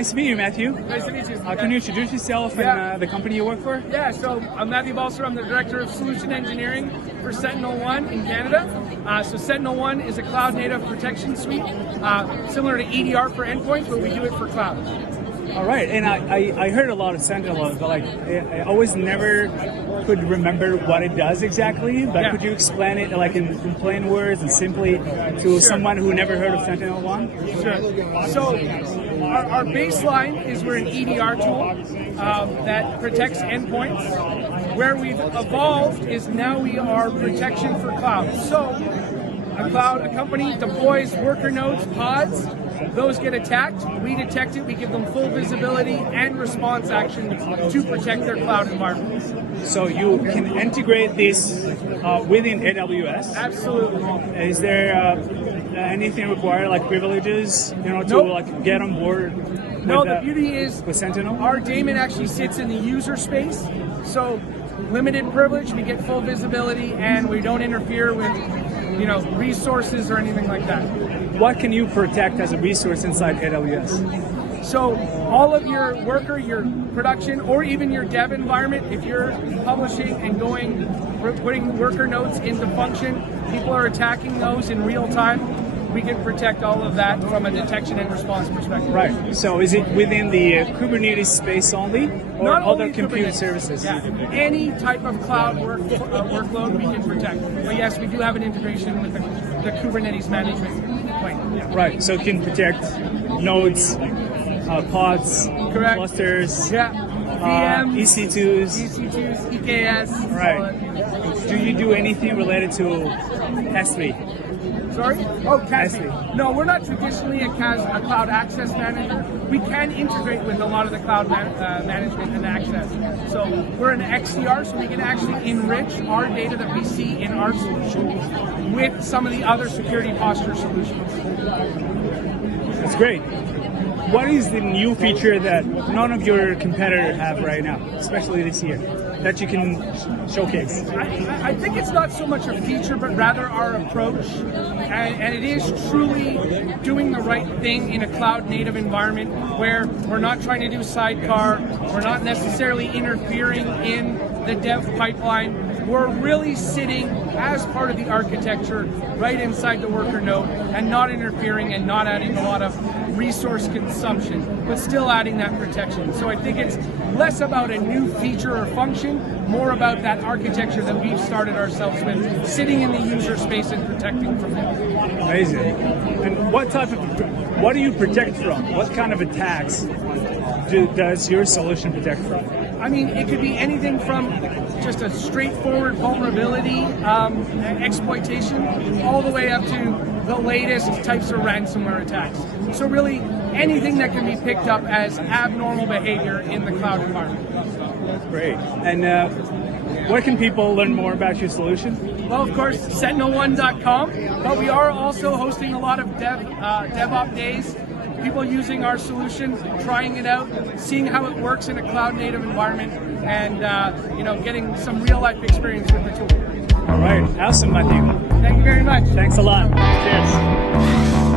Nice to meet you, Matthew. Nice to meet you. Can you introduce yourself and the company you work for? Yeah, so I'm Matthew Balcer. I'm the Director of Solution Engineering for SentinelOne in Canada. So SentinelOne is a cloud-native protection suite, similar to EDR for endpoints, but we do it for cloud. All right, and I heard a lot of Sentinel, but like I always never could remember what it does exactly. But could you explain it like in plain words and simply to someone who never heard of SentinelOne? Sure. So our baseline is we're an EDR tool that protects endpoints. Where we've evolved is now we are protection for cloud. So a company deploys worker nodes, pods. Those get attacked, we detect it, we give them full visibility and response action to protect their cloud environments. So you can integrate this within AWS? Absolutely. Is there anything required, like privileges, to like get on board? No, the beauty is with Sentinel? Our daemon actually sits in the user space, so limited privilege, we get full visibility, and we don't interfere with resources or anything like that. What can you protect as a resource inside AWS? So all of your worker, your production, or even your dev environment, if you're publishing and putting worker nodes into function, people are attacking those in real time, we can protect all of that from a detection and response perspective. Right. So is it within the Kubernetes space only, or Not other only compute Kubernetes. services? Yeah. Any type of cloud workload we can protect. But yes, we do have an integration with the Kubernetes management plane. Yeah. Right. So it can protect nodes, pods, correct, clusters, VMs, EC2s, EKS. Right. Do you do anything related to S3? Sorry? Oh, CASB. No, we're not traditionally a cloud access manager. We can integrate with a lot of the cloud management and access. So we're an XDR, so we can actually enrich our data that we see in our solution with some of the other security posture solutions. That's great. What is the new feature that none of your competitors have right now, especially this year, that you can showcase? I think it's not so much a feature, but rather our approach. And it is truly doing the right thing in a cloud-native environment where we're not trying to do sidecar, we're not necessarily interfering in the dev pipeline. We're really sitting as part of the architecture right inside the worker node and not interfering and not adding a lot of resource consumption, but still adding that protection. So I think it's less about a new feature or function, more about that architecture that we've started ourselves with, sitting in the user space and protecting from it. Amazing. And what do you protect from? What kind of attacks does your solution protect from? I mean, it could be anything from just a straightforward vulnerability, exploitation, all the way up to the latest types of ransomware attacks. So really, anything that can be picked up as abnormal behavior in the cloud environment. Great. And where can people learn more about your solution? Well, of course, SentinelOne.com, but we are also hosting a lot of DevOps days. People using our solution, trying it out, seeing how it works in a cloud-native environment, and getting some real-life experience with the tool. All right, awesome, Matthew. Thank you very much. Thanks a lot. Cheers.